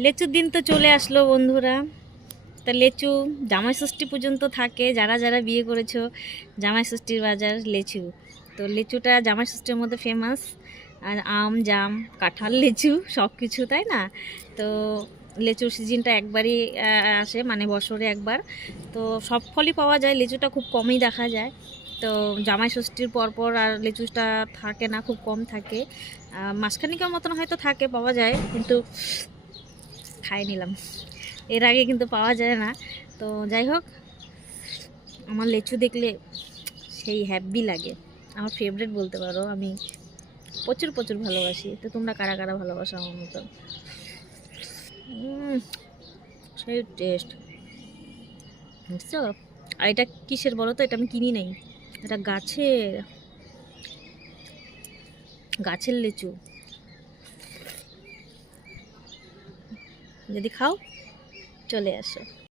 লেচুর দিন তো চলে আসলো বন্ধুরা। তা লেচু জামাই ষষ্ঠী পর্যন্ত থাকে, যারা যারা বিয়ে করেছো জামাই ষষ্ঠীর বাজার লেচু। তো লেচুটা জামাই ষষ্ঠীর মধ্যে ফেমাস। আর আম জাম কাঁঠাল লেচু সব কিছু, তাই না? তো লেচুর সিজনটা একবারই আসে, মানে বছরে একবার। তো সব ফলই পাওয়া যায়, লেচুটা খুব কমই দেখা যায়। তো জামাই ষষ্ঠীর পরপর আর লেচুটা থাকে না, খুব কম থাকে। মাসখানিকের মতন হয়তো থাকে, পাওয়া যায়, কিন্তু খাই নিলাম, এর আগে কিন্তু পাওয়া যায় না। তো যাই হোক, আমার লেচু দেখলে সেই হ্যাপি লাগে, আমার ফেভারিট বলতে পারো। আমি প্রচুর প্রচুর ভালোবাসি। তো তোমরা কারা কারা ভালোবাসো আমার মতো? সেই টেস্ট, বুঝছো? আর এটা কিসের বলো তো? এটা আমি কিনি নাই, এটা গাছের গাছের লেচু। যদি খাও চলে আসো।